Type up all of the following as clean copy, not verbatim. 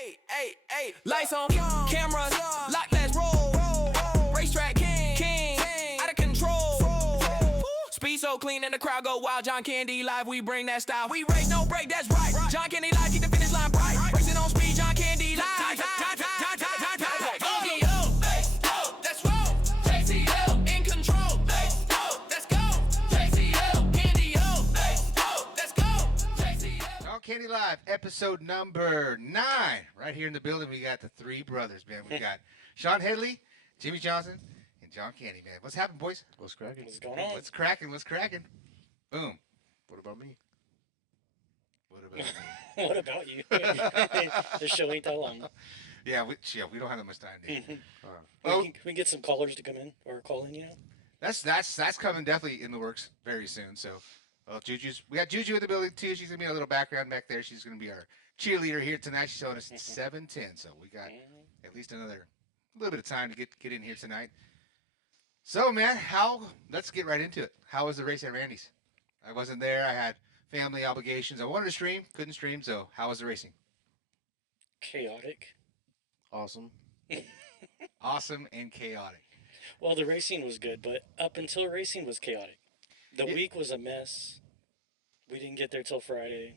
Hey, lights on, cameras, lock, let's roll. Racetrack king, out of control. Speed so clean and the crowd go wild. John Candy live, we bring that style. We race, no break, that's right. John Candy live, keep the finish line bright. Racing on speed, John Candy live. Let's roll. JCL in control. Let's go. JCL, Candy, let's go. JCL. John Candy Live, episode number 9. Right here in the building, we got the three brothers, man. We got Shaun Headley, Jimmy Johnson, and John Candy, man. What's happening, boys? What's cracking? What's going on? What's cracking? What's cracking? Boom. What about me? What about me? What about you? The show ain't that long. Yeah, we don't have that much time, dude. We Oh, can get some callers to come in or call in, that's coming definitely in the works very soon. So, we got Juju in the building too. She's gonna be a little background back there. She's gonna be our cheerleader here tonight. She's showing us 7:10. So we got at least another little bit of time to get in here tonight. So, man, let's get right into it. How was the race at Randy's? I wasn't there. I had family obligations. I wanted to stream, couldn't stream. So, how was the racing? Chaotic. Awesome. Awesome and chaotic. Well, the racing was good, but up until racing was chaotic. The week was a mess. We didn't get there till Friday.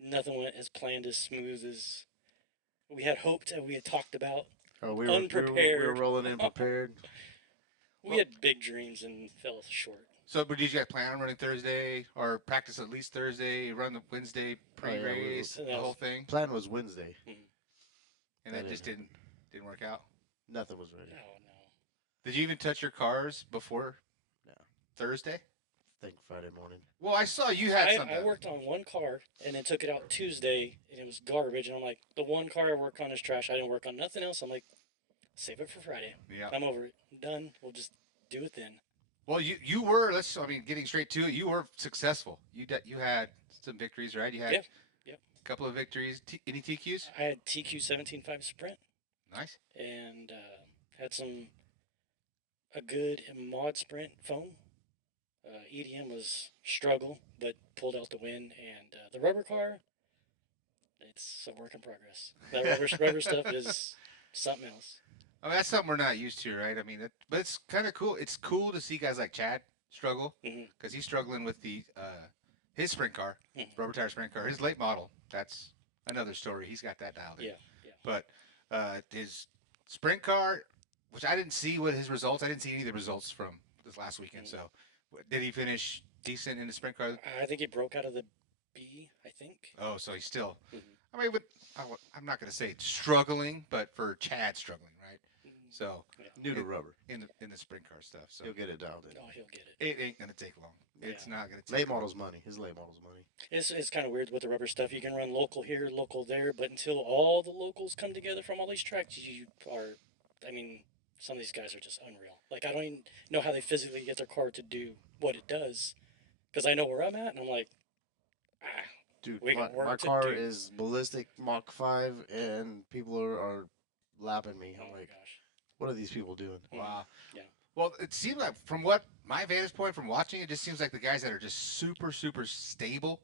Nothing went as planned, as smooth as we had hoped and we had talked about. Oh, we Unprepared. were rolling in prepared. We had big dreams and fell short. So, but did you guys plan on running Thursday or practice at least Thursday, run the Wednesday pre-race, we- the whole thing? Plan was Wednesday. And that just didn't work out? Nothing was ready. No. Did you even touch your cars before No. Thursday? I think Friday morning. Well, I saw you had something. I worked on one car and then took it out Tuesday and it was garbage. And I'm like, the one car I work on is trash. I didn't work on nothing else. I'm like, save it for Friday. Yeah. I'm over it. I'm done. We'll just do it then. Well, you were. Getting straight to it. You were successful. You had some victories, right? You had Yep. a couple of victories. Any TQs? I had TQ 17.5 sprint Nice. and had a good mod sprint foam. EDM was struggle, but pulled out the win. And the rubber car, it's a work in progress. That rubber stuff is something else. I mean, that's something we're not used to, right? I mean, but it's kind of cool. It's cool to see guys like Chad struggle because he's struggling with his sprint car, rubber tire sprint car, his late model. That's another story. He's got that dialed in. Yeah. But his sprint car, which I didn't see what his results. I didn't see any of the results from this last weekend. So, did he finish decent in the sprint car? I think it broke out of the B, I think. Oh, so he's still. I mean, I'm not going to say struggling, but for Chad struggling, right? So New to rubber. in the sprint car stuff. So He'll get it dialed in. Oh, he'll get it. it ain't going to take long. It's not going to take Late long. model's money. His late model's money. It's kind of weird with the rubber stuff. You can run local here, local there, but until all the locals come together from all these tracks, some of these guys are just unreal. Like, I don't even know how they physically get their car to do what it does, because I know where I'm at, and I'm like, Dude, we got work my to car do. is ballistic Mach 5, and people are lapping me. oh I'm my like, gosh. what are these people doing? Wow. Yeah. Well, it seems like from what my vantage point from watching it, just seems like the guys that are just super, super stable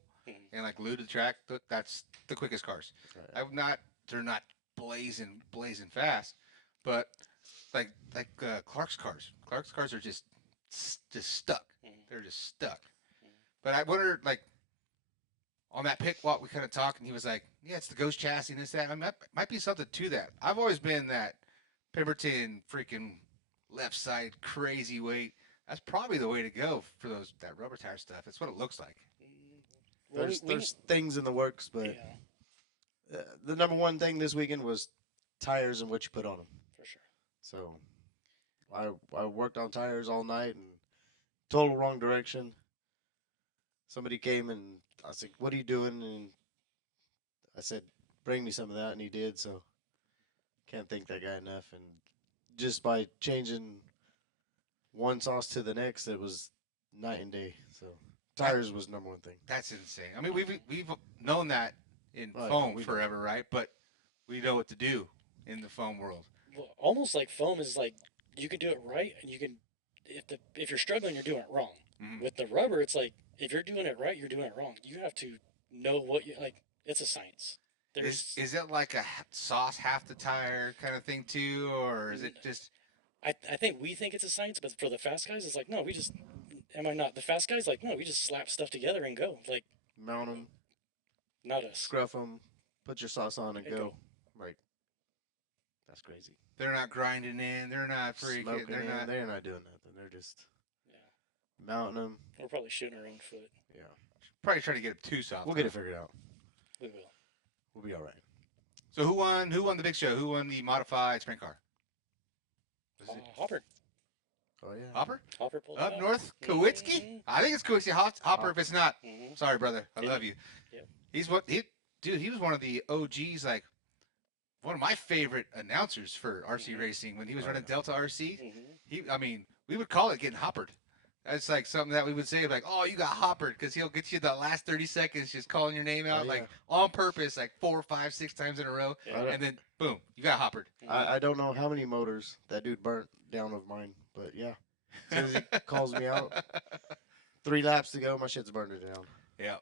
and like glued to the track, that's the quickest cars. Right. They're not blazing fast, but like Clark's cars. Clark's cars are just stuck. They're just stuck. But I wonder, like, on that pick walk, we kind of talked, and he was like, yeah, it's the ghost chassis and this, that. I mean, that might be something to that. I've always been that Pemberton freaking left side crazy weight. That's probably the way to go for that rubber tire stuff. That's what it looks like. Well, There's things in the works, but the number one thing this weekend was tires and what you put on them. for sure. So I worked on tires all night and total wrong direction. Somebody came and I was like, what are you doing? And I said, bring me some of that. And he did. So can't thank that guy enough. And just by changing one sauce to the next, it was night and day. So tires was number one thing. That's insane. I mean, we've known that in Right, foam we know. forever, right? But we know what to do in the foam world. Well, almost like foam is like, you can do it right, and you can, if you're struggling, you're doing it wrong. With the rubber, it's like, if you're doing it right, you're doing it wrong. You have to know what you like. It's a science. Is it like a sauce half the tire kind of thing too, or is it just? I think we think it's a science, but for the fast guys, it's like, no, we just, am I not? The fast guys, like, no, we just slap stuff together and go. Like, Mount them, not us. scruff them, put your sauce on and And go. go. Like, that's crazy. They're not grinding in. They're not freaking. Smoking They're in, not. They're not doing nothing. They're just Yeah. mounting them. We're probably shooting our own foot. Yeah. Probably trying to get it too soft. We'll get it figured out. We will. We'll be all right. So who won? Who won the big show? Who won the modified sprint car? Was it Hopper. Oh yeah. Hopper? Hopper pulled it Up out. north? Kowitsky? Mhm. I think it's Kowitsky. Hopper if it's not. Mhm. Sorry, brother. I Yeah. love you. Yep. He was one of the OGs, like one of my favorite announcers for RC Mhm. racing when he was Oh, running yeah. Delta RC. Mhm. I mean, we would call it getting hoppered. That's like something that we would say, like, "Oh, you got hoppered," because he'll get you the last 30 seconds just calling your name out, Oh, like yeah. on purpose, like 4, 5, 6 times in a row, Yeah. and then boom, you got hoppered. I don't know how many motors that dude burnt down of mine, but yeah. As soon as he calls me out, 3 laps to go, my shit's burned it down. Yeah,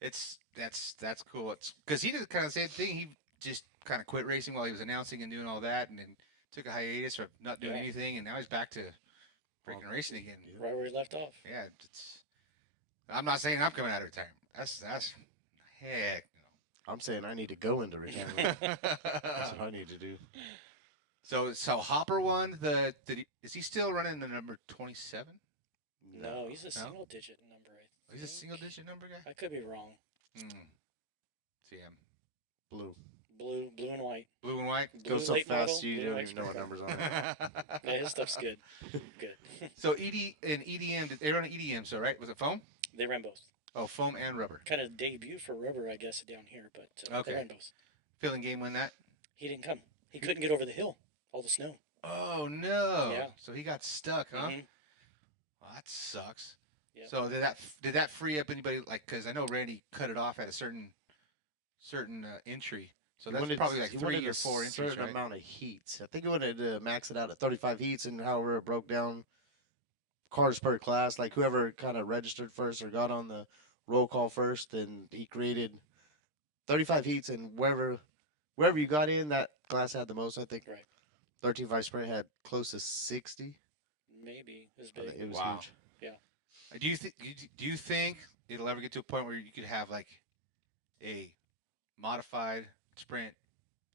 that's cool. It's because he did kind of the same thing. He just kind of quit racing while he was announcing and doing all that, and then took a hiatus of not doing Yeah. anything, and now he's back to freaking racing again. Right where we left off. Yeah, I'm not saying I'm coming out of retirement. That's heck I'm saying I need to go into retirement. no. That's what I need to do. So Hopper won the. Is he still running the number 27? No, he's a No? single digit number. I He's a think. single digit number guy. I could be wrong. CM. Blue. Blue and white. Blue and white. Blue Goes so late fast model, you blue don't white even know what sprint car. numbers on it. Yeah, his stuff's good. Good. So EDM, did they run an EDM? So right, was it foam? They ran both. Oh, foam and rubber. Kind of debut for rubber, I guess, down here, but Okay. they ran both. Filling game win that. He didn't come. He couldn't get over the hill. All the snow. Oh no! Yeah. So he got stuck, huh? Mhm. Well, that sucks. Yep. So did that free up anybody? Like, because I know Randy cut it off at a certain entry. So He that's wanted- probably like he 3 wanted or a 4 entries, certain right? amount of heats. I think he wanted to max it out at 35 heats, and however it broke down cars per class, like whoever kind of registered first or got on the roll call first, and he created 35 heats, and wherever you got in, that class had the most. I think Right. 13.5 sprint had close to 60. Maybe. It was I think big. It was Wow. huge. Do you think it'll ever get to a point where you could have like a modified sprint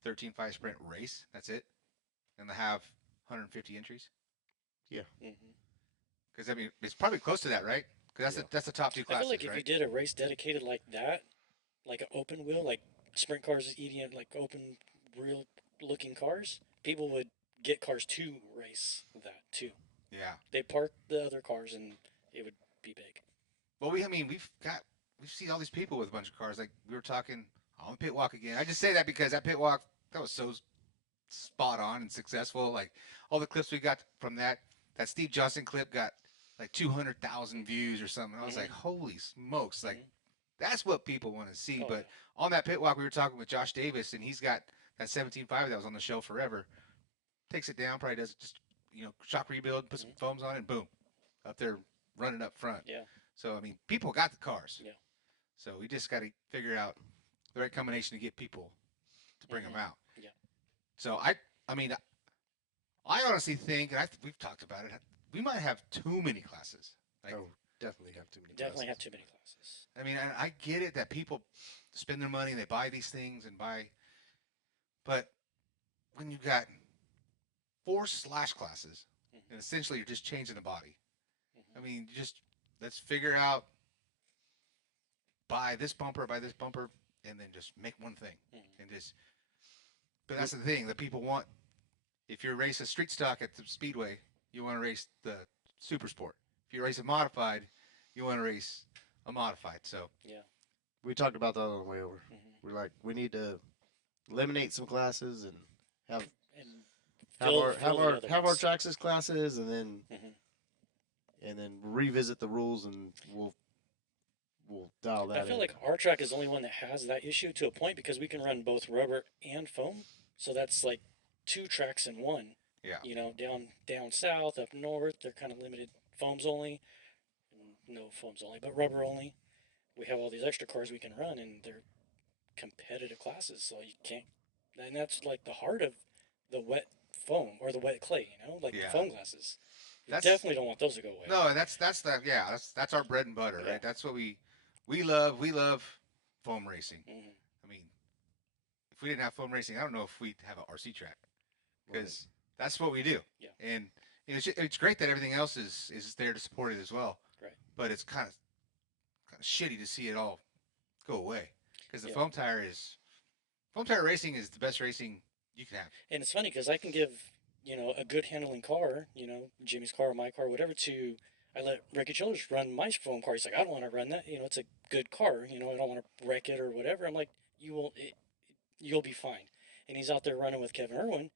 13.5 sprint race? That's it, and they have 150 entries? Mhm. Because I mean, it's probably close to that, right? Because that's the top 2 I classes, feel like if right? you did a race dedicated like that, like an open wheel, like sprint cars, EDM, like open, real looking cars, people would get cars to race that too. Yeah. They park the other cars and it would be big. Well, we've seen all these people with a bunch of cars. Like we were talking on the pit walk again. I just say that because that pit walk that was so spot on and successful. Like all the clips we got from that Steve Johnson clip got like 200,000 views or something. I was Mhm. like, holy smokes! Like Mhm. that's what people want to see. Oh, But on that pit walk, we were talking with Josh Davis, and he's got that 17.5 that was on the show forever. Takes it down, probably does just shock rebuild, put some foams on it, and boom, up there running up front. Yeah. So I mean, people got the cars. Yeah. So we just got to figure out the right combination to get people to bring them out. Yeah. So I mean, I honestly think, and we've talked about it, we might have too many classes. Like, Oh, definitely have too many. Definitely have classes. too many classes. I mean, and I get it that people spend their money, they buy these things and but when you got 4 slash classes, Mhm. and essentially you're just changing the body. Mhm. I mean, let's figure out buy this bumper, and then just make one thing Mhm. and just. But that's the thing that people want. If you race a street stock at the speedway, you want to race the super sport. If you race a modified, you want to race a modified. So Yeah. We talked about that on the way over. Mhm. We're like, we need to eliminate some classes and have And have fill- our fill have the our other have our ones. Traxxas classes, and then Mhm. revisit the rules, and we'll dial that I feel in. like our track is the only one that has that issue to a point because we can run both rubber and foam. So that's like 2 tracks in one. Yeah. Down south, up north, they're kind of limited foams only. No foams only, but rubber only. We have all these extra cars we can run, and they're competitive classes, so you can't. And that's like the heart of the wet foam or the wet clay, like the Yeah. foam glasses. You That's definitely don't want those to go away. no, that's our bread and butter, Yeah. right? That's what we love. We love foam racing. Hmm. I mean, if we didn't have foam racing, I don't know if we'd have an RC track because that's what we do. Yeah. And it's great that everything else is there to support it as well. Right. But it's kind of shitty to see it all go away because the Yeah. foam tire racing is the best racing you can have. And it's funny because I can give, a good handling car, Jimmy's car, my car, whatever, to. I let Ricky Childers run my foam car. He's like, I don't want to run that. It's a good car. I don't want to wreck it or whatever. I'm like, you'll be fine. And he's out there running with Kevin Irwin,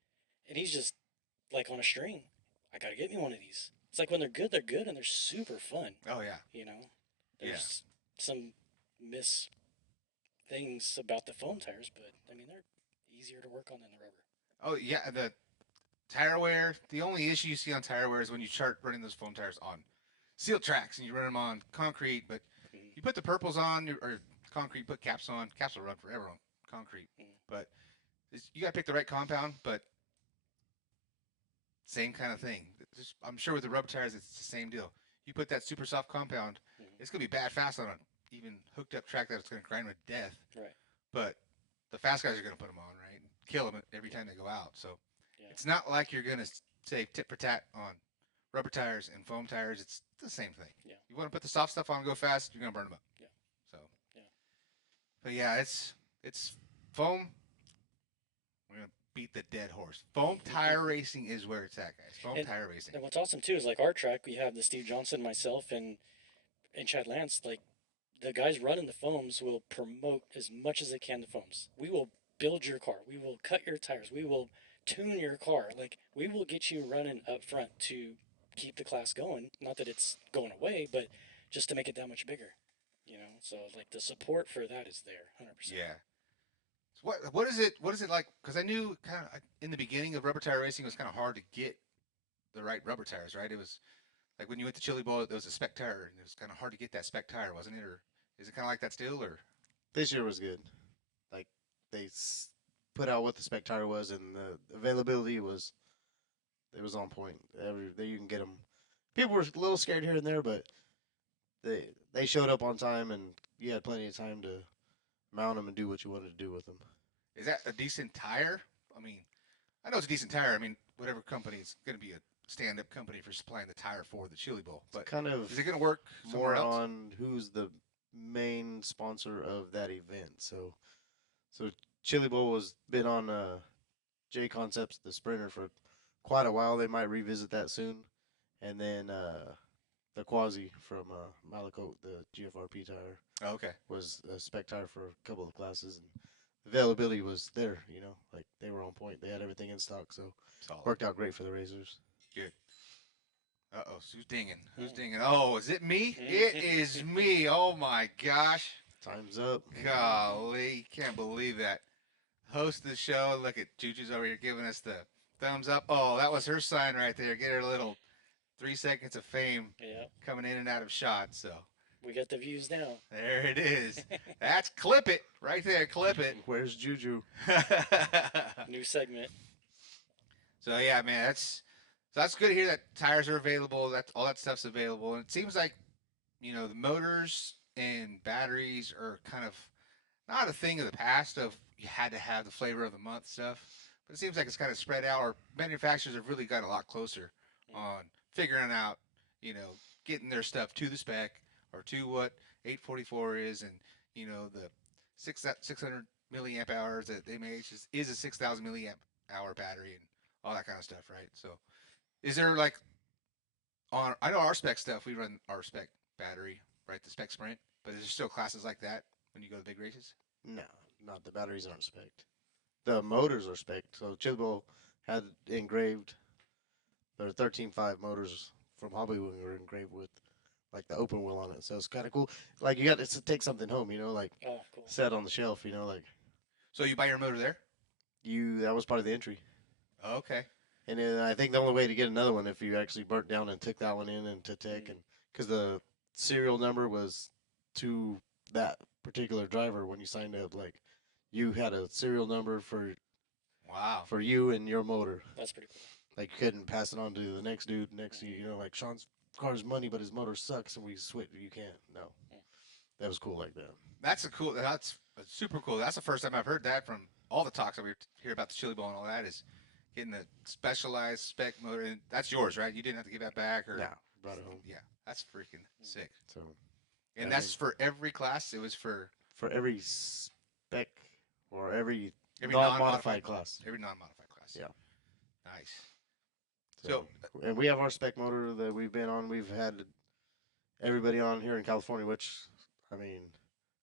and he's just like on a string. I got to get me one of these. It's like when they're good, and they're super fun. Oh yeah. There's some miss things about the foam tires, but I mean, they're easier to work on than the rubber. Oh yeah. The tire wear. The only issue you see on tire wear is when you start running those foam tires on sealed tracks and you run them on concrete. But you put the purples on or concrete, put caps on. Caps will run forever on concrete. But you got to pick the right compound. But same kind of thing. I'm sure with the rubber tires, it's the same deal. You put that super soft compound, it's gonna be bad fast on an even hooked up track that it's gonna grind with death. Right. But the fast guys are gonna put them on, right? And kill them every time they go out. So Yeah. it's not like you're gonna say tit for tat on rubber tires and foam tires. It's the same thing. Yeah. You want to put the soft stuff on and go fast, you're gonna burn them up. Yeah. So. Yeah. But yeah, it's foam. We're gonna beat the dead horse. Foam tire racing is where it's at, guys. Foam tire racing. And what's awesome too is like our track, we have the Steve Johnson, myself, and Chad Lance. Like the guys running the foams will promote as much as they can the foams. We will build your car. We will cut your tires. We will tune your car. Like we will get you running up front to keep the class going. Not that it's going away, but just to make it that much bigger. So like the support for that is there, 100%. Yeah. So what is it like? Because I knew kind of in the beginning of rubber tire racing, it was kind of hard to get the right rubber tires, right? It was like when you went to Chili Bowl, there was a spec tire, and it was kind of hard to get that spec tire, wasn't it? Or is it kind of like that still? Or This year was good. Like they put out what the spec tire was, and the availability was on point. There you can get them. People were a little scared here and there, but they showed up on time, and you had plenty of time to mount them and do what you wanted to do with them. is that a decent tire? I mean, I know it's a decent tire. I mean, whatever company, it's going to be a stand-up company for supplying the tire for the Chili Bowl. But Kind of is it going to work somewhere more else? on who's the main sponsor of that event. So Chili Bowl has been on J Concepts, the Sprinter, for quite a while. They might revisit that soon. And then the Quasi from Malakote, the GFRP tire, Oh, okay. was a spec tire for a couple of classes, and availability was there. Like they were on point. They had everything in stock, so Solid. worked out great for the Razors. Good. Uh-oh, who's dinging? Who's dinging? Oh, is it me? Mhm. It is me. Oh my gosh. Time's up. Golly, can't believe that. Host of the show. Look at Juju's over here giving us the thumbs up. Oh, that was her sign right there. Get her a little 3 seconds of fame Yeah. coming in and out of shot. So We got the views now. there it is. That's clip it right there. Clip it. Where's Juju? New segment. So yeah, man, that's good to hear that tires are available. That all that stuff's available, and it seems like the motors and batteries are kind of not a thing of the past of you had to have the flavor of the month stuff, but it seems like it's kind of spread out. Or manufacturers have really got a lot closer on figuring out, getting their stuff to the spec or to what 844 is, and the 600 milliamp hours that they make is a 6,000 milliamp hour battery and all that kind of stuff, right? So, is there like I know our spec stuff, we run our spec battery, right? The spec Sprint, but is there still classes like that when you go to big races? No, not the batteries aren't spec'd. The motors are spec'd. So Chili Bowl had engraved their 13.5 motors from Hobby were engraved with like the open wheel on it. So it's kind of cool. Like you got to take something home, like Oh, cool. set on the shelf, like So you buy your motor there? that was part of the entry. Oh, okay. And then I think the only way to get another one if you actually burnt down and took that one in and to tech, and because the serial number was to that particular driver when you signed up, like you had a serial number Wow. for you and your motor. That's pretty cool. Like, you couldn't pass it on to the next dude next to you. You know, like Sean's car's money, but his motor sucks, and we switch. You can't. No, that was cool like that. That's super cool. That's the first time I've heard that from all the talks that we hear about the chili bowl and all that is getting the specialized spec motor. And that's yours, right? You didn't have to give that back or. Yeah, brought it home. Yeah, that's freaking sick. So And I that's for every class. It was for every spec or every every non-modified class. Every non-modified class. Yeah. Nice. So, and we have our spec motor that we've been on. We've had everybody on here in California, which, I mean,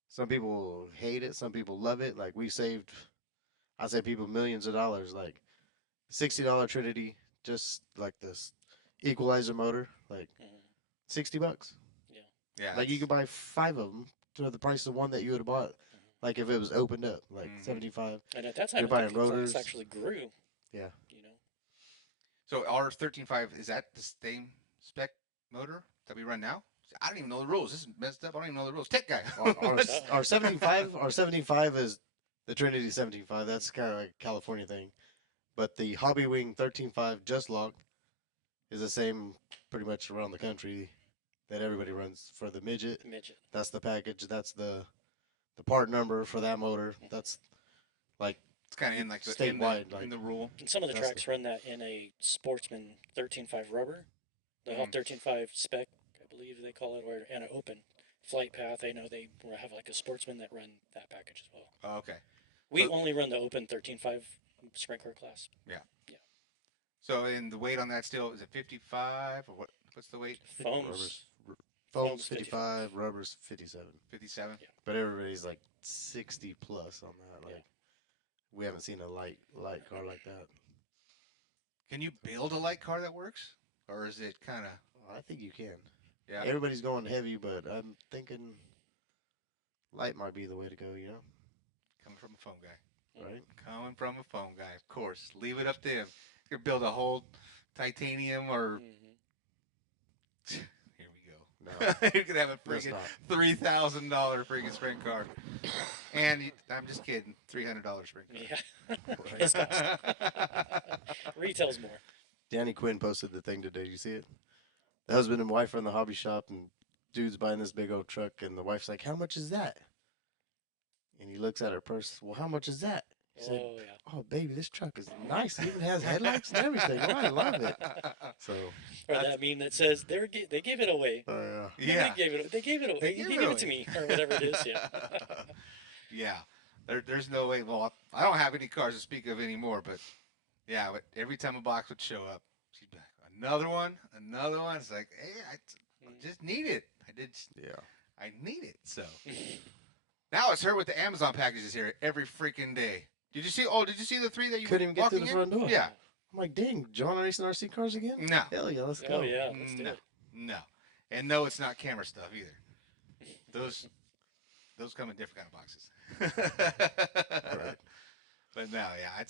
some people hate it, some people love it. Like, we saved, I say, people millions of dollars. Like, $60 Trinity, just like this equalizer motor, like $60. Yeah. Like, you could buy 5 of them for the price of one that you would have bought. Like, if it was opened up, like 75. And at that time, You're I think buying rotors. Fox actually grew. Yeah. You know. So our 13.5, is that the same spec motor that we run now? I don't even know the rules. This is messed up. I don't even know the rules. Tech guy. Our 75 is the Trinity 75. That's kind of like a California thing. But the Hobby Wing 13.5 just locked is the same pretty much around the country that everybody runs for the midget. That's the package. That's the part number for that motor. That's like it's kind of in like the statewide, in the rule. And some of the That's tracks run that in a Sportsman 13.5 rubber. The 13.5 spec, I believe they call it, or and an open flight path. I know they have like a Sportsman that run that package as well. Oh, okay. We only run the open 13.5 sprint car class. So in the weight on that still is it 55 or what? What's the weight? Foams 55, rubbers 57. 57. Yeah. But everybody's like 60 plus on that. Like, we haven't seen a light car like that. Can you build a light car that works, or is it kind of? I think you can. Yeah. Everybody's going heavy, but I'm thinking light might be the way to go. You know, Coming from a phone guy. right? Coming from a phone guy, of course. Leave it up to him. You could build a whole titanium or. Here we go. No, You could have a that's freaking not. $3,000 freaking sprint car. And I'm just kidding. $300 sprint car. Yeah. His cost. Retails more. Danny Quinn posted the thing today. You see it? The husband and wife are in the hobby shop, and dude's buying this big old truck, and the wife's like, "How much is that?" And he looks at her purse. Well, how much is that? He said, Oh yeah. "Oh, baby, this truck is nice. It even has headlights and everything. Oh, I love it." So, Or that meme that says they gave it away. Yeah. They gave it away. They You gave gave it it to me, or whatever it is. Yeah. Yeah. There's no way. Well, I don't have any cars to speak of anymore, but yeah, but every time a box would show up, she'd be like, another one. It's like, hey, I just need it. yeah. I need it. So now it's her with the Amazon packages here every freaking day. Did you see the 3 that you Couldn't even get through the front door. Yeah. I'm like, dang, John racing RC cars again? No. Hell yeah, let's go. Oh yeah. Let's do No. it. No. And no, it's not camera stuff either. Those come in different kind of boxes. Right. But no, yeah,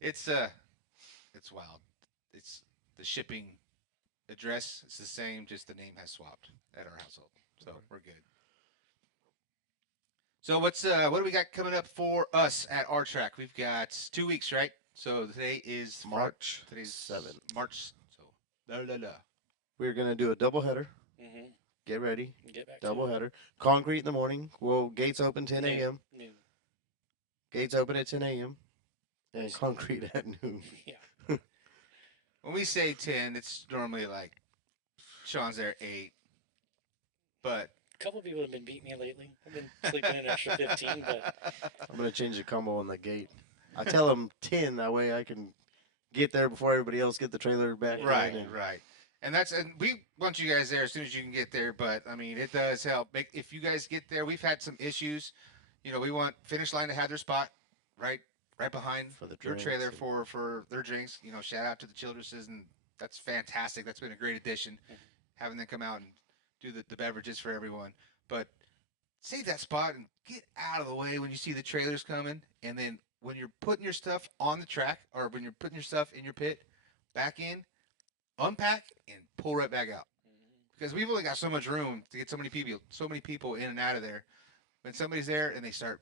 it's wild. It's the shipping address. It's the same, just the name has swapped at our household. So we're good. So what do we got coming up for us at our track? We've got 2 weeks, right? So today is March Today's 7th. March. So We're going to do a double header. Mm-hmm. Get ready. Get back Double to header. Concrete in the morning. Well, gates open 10 a.m. Noon. Gates open at 10 a.m. And concrete at noon. Yeah. when we say 10, it's normally like Sean's there 8. But A couple people have been beating me lately. I've been sleeping an extra 15, but I'm going to change the combo on the gate. I tell them 10. That way I can get there before everybody else get the trailer back. right, in and- right. And we want you guys there as soon as you can get there. But I mean, it does help. If you guys get there, we've had some issues. You know, we want Finish Line to have their spot right behind For the your drinks trailer and- for their drinks. You know, shout out to the Childresses, and that's fantastic. That's been a great addition, having them come out and do the beverages for everyone. But save that spot and get out of the way when you see the trailers coming. And then when you're putting your stuff on the track, or when you're putting your stuff in your pit, back in, unpack and pull right back out. Because we've only got so much room to get so many people in and out of there. When somebody's there and they start,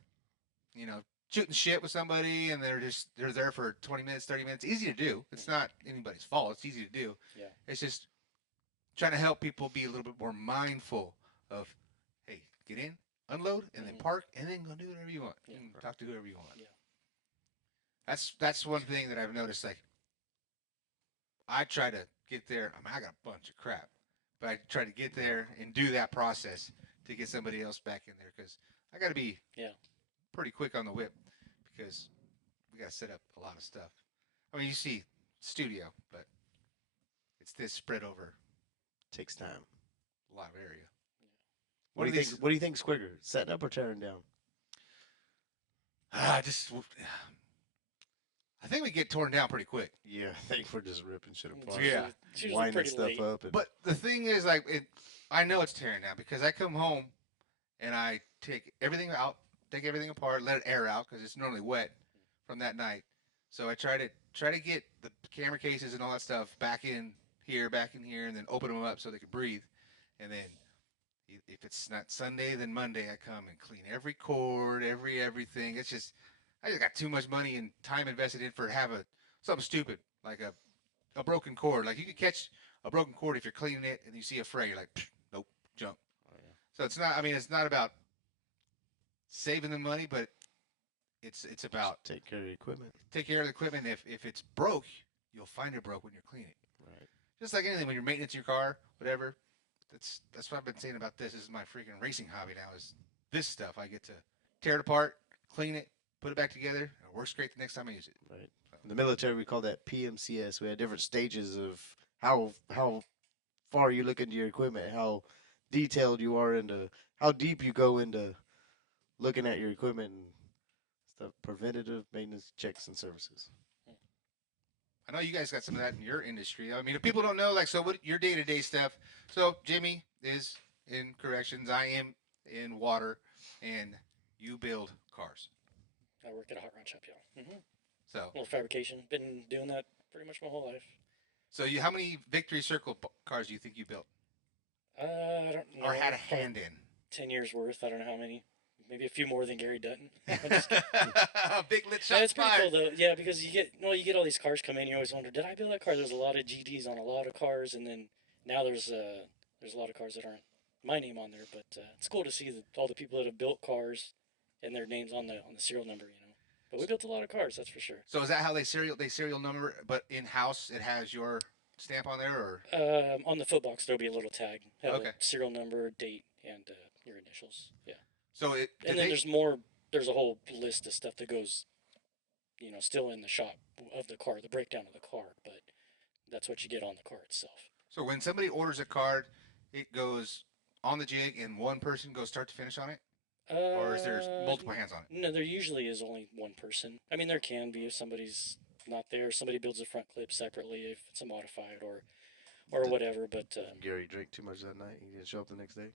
you know, shooting shit with somebody and they're there for 20 minutes, 30 minutes. Easy to do. It's not anybody's fault. It's easy to do. Yeah. It's just trying to help people be a little bit more mindful of, hey, get in, unload, and then park, and then go do whatever you want. And talk to whoever you want. Yeah. That's one thing that I've noticed. Like, I try to get there. I mean, I got a bunch of crap, but I try to get there and do that process to get somebody else back in there because I got to be pretty quick on the whip because we got to set up a lot of stuff. I mean, you see studio, but it's this spread over Takes time. a lot of area. What do you think? What do you think's quicker, setting up or tearing down? I think we get torn down pretty quick. Yeah, I think we're just ripping shit apart. Yeah. It's usually Winding pretty stuff late. up. And, But the thing is, like, I know it's tearing down because I come home and I take everything out, take everything apart, let it air out because it's normally wet from that night. So I try to get the camera cases and all that stuff back in here, and then open them up so they can breathe. And then if it's not Sunday, then Monday I come and clean every cord, everything. It's just I just got too much money and time invested in for something stupid like a broken cord. Like you could catch a broken cord if you're cleaning it and you see a fray, you're like, nope, jump. Oh, yeah. So it's not. I mean, it's not about saving the money, but it's about take care of the equipment. take care of the equipment. If it's broke, you'll find it broke when you're cleaning. Right. Just like anything, when you're maintenance your car, whatever. That's what I've been saying about this. This is my freaking racing hobby now. Is this stuff I get to tear it apart, clean it, put it back together, and it works great the next time I use it. Right. In the military, we call that PMCS. We had different stages of how far you look into your equipment, how detailed you are into, how deep you go into looking at your equipment and stuff. Preventative maintenance checks and services. I know you guys got some of that in your industry. I mean, if people don't know, like, so what your day-to-day stuff. So Jimmy is in corrections. I am in water, and you build cars. I work at a hot rod shop, yeah. So, Little fabrication. Been doing that pretty much my whole life. so how many Victory Circle cars do you think you built I don't know. or had a hand in? 10 years worth. I don't know how many. Maybe a few more than Gary Dutton. Big lit Yeah, shot it's pretty fired. cool though. Yeah, because you get all these cars come in. You always wonder, did I build that car? There's a lot of GDs on a lot of cars, and then now there's a lot of cars that aren't my name on there. But it's cool to see all the people that have built cars and their names on the serial number. But we built a lot of cars, that's for sure. So is that how they serial number, but in house it has your stamp on there, or? On the foot box there'll be a little tag, have Okay. a serial number, date, and your initials. Yeah. So it. And then there's more. There's a whole list of stuff that goes, still in the shop of the car, the breakdown of the car. But that's what you get on the car itself. So when somebody orders a card, it goes on the jig, and one person goes start to finish on it, or is there multiple hands on it? No, there usually is only one person. I mean, there can be if somebody's not there. Somebody builds a front clip separately if it's a modified or whatever. But Gary drank too much that night. He didn't show up the next day.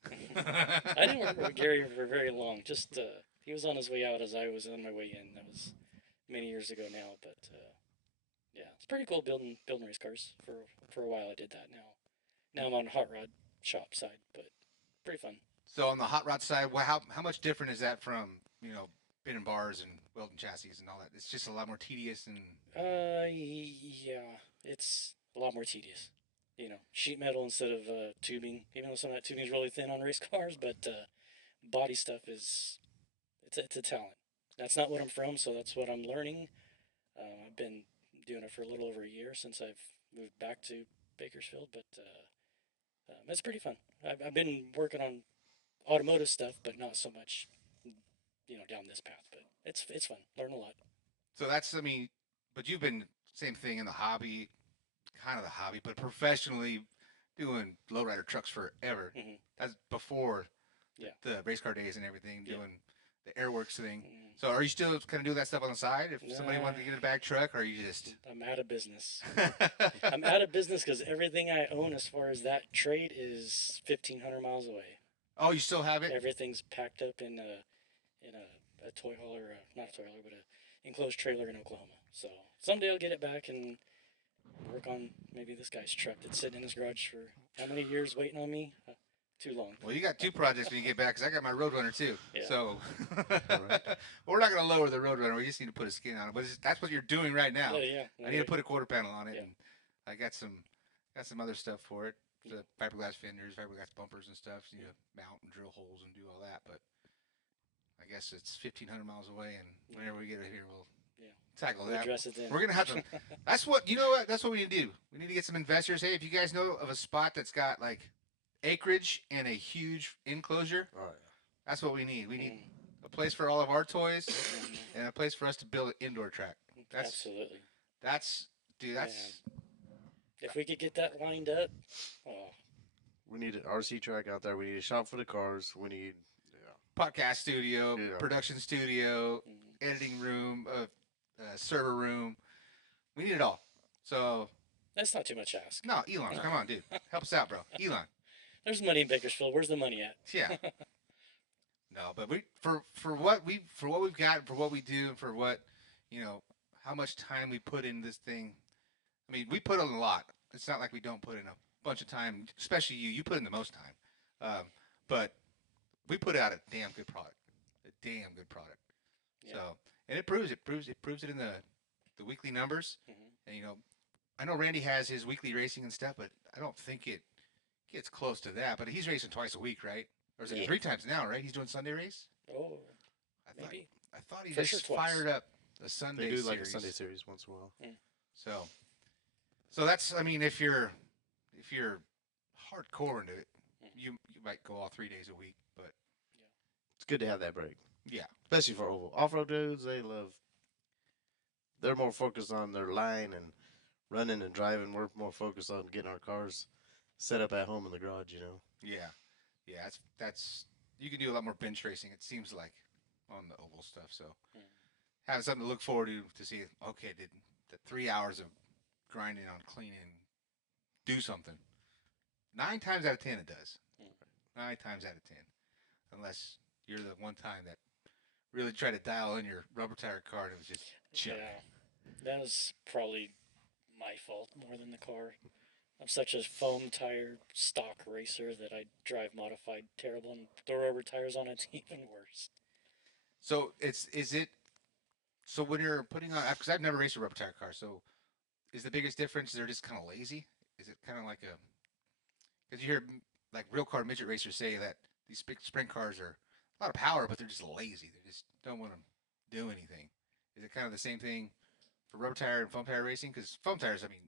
I didn't work with Gary for very long. Just he was on his way out as I was on my way in. That was many years ago now. But yeah, it's pretty cool building race cars. For a while I did that. Now I'm on hot rod shop side, but pretty fun. So on the hot rod side, how much different is that from pin and bars and welding chassis and all that? It's just a lot more tedious and. Yeah, it's a lot more tedious. Sheet metal instead of tubing. Even though some of that tubing is really thin on race cars, but body stuff it's a talent. That's not what I'm from, so that's what I'm learning. I've been doing it for a little over a year since I've moved back to Bakersfield, but it's pretty fun. I've been working on automotive stuff, but not so much, down this path. But it's fun. Learn a lot. So that's, I mean, but you've been same thing in the hobby, but professionally doing lowrider trucks forever. Mhm. That's before Yeah. the race car days and everything, Yeah. doing the airworks thing. Mm. So are you still kind of doing that stuff on the side? If somebody Nah. wanted to get a bag truck, or are you just? I'm out of business. I'm out of business because everything I own as far as that trade is 1,500 miles away. Oh, you still have it? Everything's packed up in a toy hauler, not a toy hauler, but a enclosed trailer in Oklahoma. So someday I'll get it back and work on maybe this guy's truck that's sitting in his garage for how many years waiting on me? too long. Well, you got 2 projects when you get back, because I got my Roadrunner too. Yeah. So we're not going to lower the Roadrunner. We just need to put a skin on it. But that's what you're doing right now. Yeah. I need to put a quarter panel on it, Yeah. and I got some other stuff for it. The fiberglass fenders, fiberglass bumpers and stuff. So you mount and drill holes and do all that. But I guess it's 1,500 miles away, and whenever we get it here, we'll tackle that. Address it then. We're gonna have to. That's what you know. What that's what we need to do. We need to get some investors. Hey, if you guys know of a spot that's got like acreage and a huge enclosure, that's what we need. We need a place for all of our toys and a place for us to build an indoor track. Absolutely. That's dude. That's. If we could get that lined up, we need an RC track out there. We need a shop for the cars. We need podcast studio, production studio, editing room, server room. We need it all. So that's not too much to ask. No, Elon, come on, dude, help us out, bro. Elon. There's money in Bakersfield. Where's the money at? Yeah. No, but we for what we've got, for what we do, and for what how much time we put in this thing. I mean, we put in a lot. It's not like we don't put in a bunch of time, especially you. You put in the most time, but we put out a damn good product. Yeah. So, and it proves it in the weekly numbers. And I know Randy has his weekly racing and stuff, but I don't think it gets close to that. But he's racing twice a week, right? Or is it 3 times now, right? He's doing Sunday race. Oh, maybe. I thought he Fisher just twice. fired up a Sunday They do series. like a Sunday series once in a while. So that's, I mean, if you're hardcore into it, you might go all 3 days a week, but it's good to have that break. Yeah, especially for oval off-road dudes. They're more focused on their line and running and driving. We're more focused on getting our cars set up at home in the garage. Yeah. That's you can do a lot more bench racing. It seems like on the oval stuff. So having something to look forward to see. Okay, did the 3 hours of grinding on cleaning do something? 9 times out of 10 it does. 9 times out of 10, unless you're the one time that really tried to dial in your rubber tire car and it was just chill. Yeah, that was probably my fault more than the car. I'm such a foam tire stock racer that I drive modified terrible, and the rubber tires on it's even worse. So so when you're putting on, because I've never raced a rubber tire car, so is the biggest difference they're just kind of lazy? Is it kind of like because you hear like real car midget racers say that these big sprint cars are a lot of power, but they're just lazy. They just don't want to do anything. Is it kind of the same thing for rubber tire and foam tire racing? Because foam tires, I mean,